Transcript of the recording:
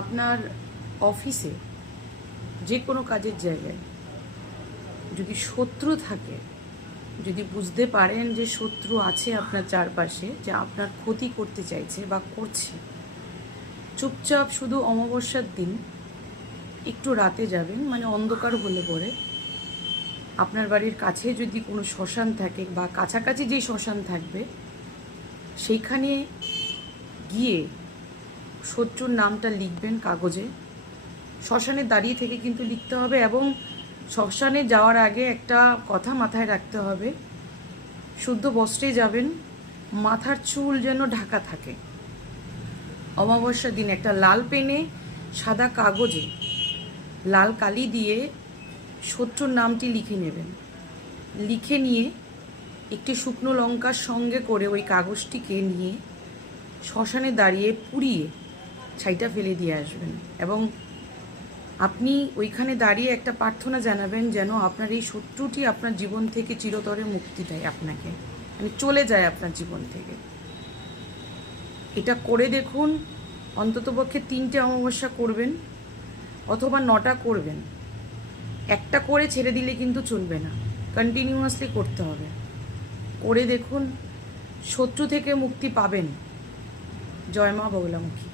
আপনার অফিসে যে কোনো কাজের জায়গায় যদি শত্রু থাকে, যদি বুঝতে পারেন যে শত্রু আছে আপনার চারপাশে, যে আপনার ক্ষতি করতে চাইছে বা করছে, চুপচাপ শুধু অমাবস্যার দিন একটু রাতে যাবেন, মানে অন্ধকার হলে পরে আপনার বাড়ির কাছে যদি কোনো শ্মশান থাকে বা কাছাকাছি যেই শ্মশান থাকবে সেইখানে গিয়ে শত্রুর নামটা লিখবেন কাগজে। শ্মশানে দাঁড়িয়ে থেকে কিন্তু লিখতে হবে, এবং শ্মশানে যাওয়ার আগে একটা কথা মাথায় রাখতে হবে, শুদ্ধ বস্ত্রে যাবেন, মাথার চুল যেন ঢাকা থাকে। অমাবস্যার দিন একটা লাল পেনে সাদা কাগজে লাল কালি দিয়ে শত্রুর নামটি লিখে নেবেন। লিখে নিয়ে একটি শুকনো লঙ্কার সঙ্গে করে ওই কাগজটিকে নিয়ে শ্মশানে দাঁড়িয়ে পুড়িয়ে ছাইটা ফেলে দিয়ে আসবেন, এবং আপনি ওইখানে দাঁড়িয়ে একটা প্রার্থনা জানাবেন যেন আপনার এই শত্রুটি আপনার জীবন থেকে চিরতরে মুক্তি দেয়, আপনাকে মানে চলে যায় আপনার জীবন থেকে। এটা করে দেখুন, অন্ততপক্ষে 3টে অমাবস্যা করবেন অথবা 9টা করবেন। একটা করে ছেড়ে দিলে কিন্তু চলবে না, কন্টিনিউয়াসলি করতে হবে। করে দেখুন, শত্রু থেকে মুক্তি পাবেন। জয় মা বগলামুখী।